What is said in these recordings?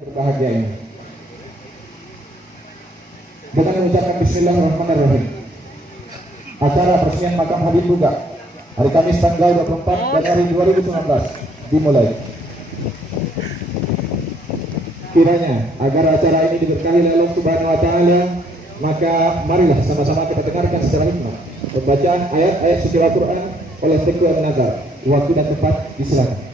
Berbahagia ini. Dengan mengucapkan Bismillahirrahmanirrahim. Acara peresmian makam Habib Buga hari Kamis tanggal 24 Januari 2019 dimulai. Kiranya agar acara ini diberkahi oleh Allah Subhanahu wa taala, maka marilah sama-sama kita dengarkan secara hikmah pembacaan ayat-ayat suci Al-Qur'an oleh Teguh Al-Nazar. Waktu dan tempat disilakan.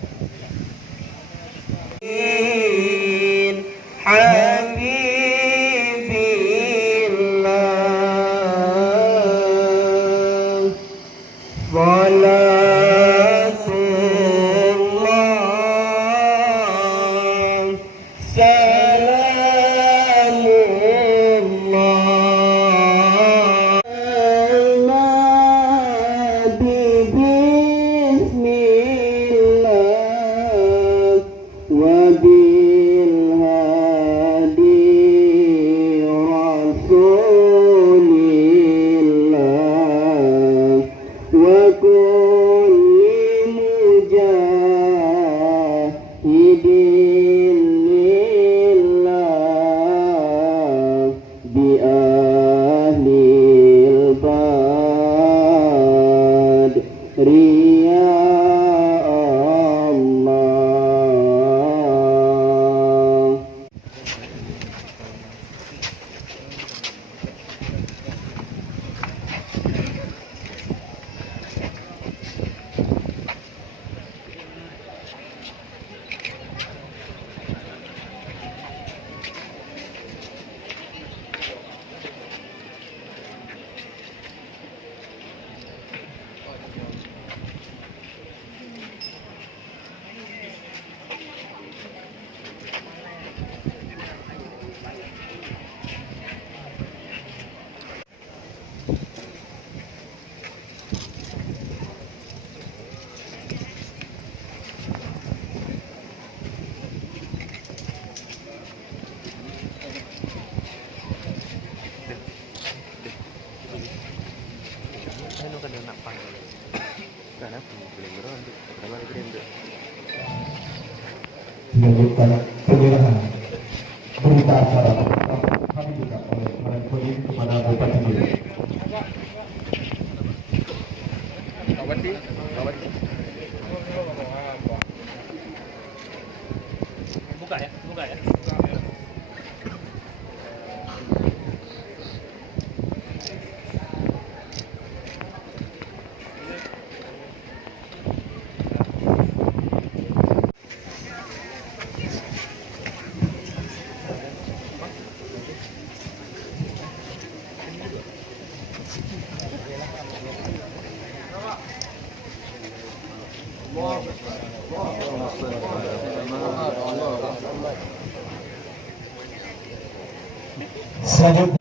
Dilanjutkan penyerahan berita acara kami juga oleh Menpora kepada Bupati Julu. Buka ya. Selanjutnya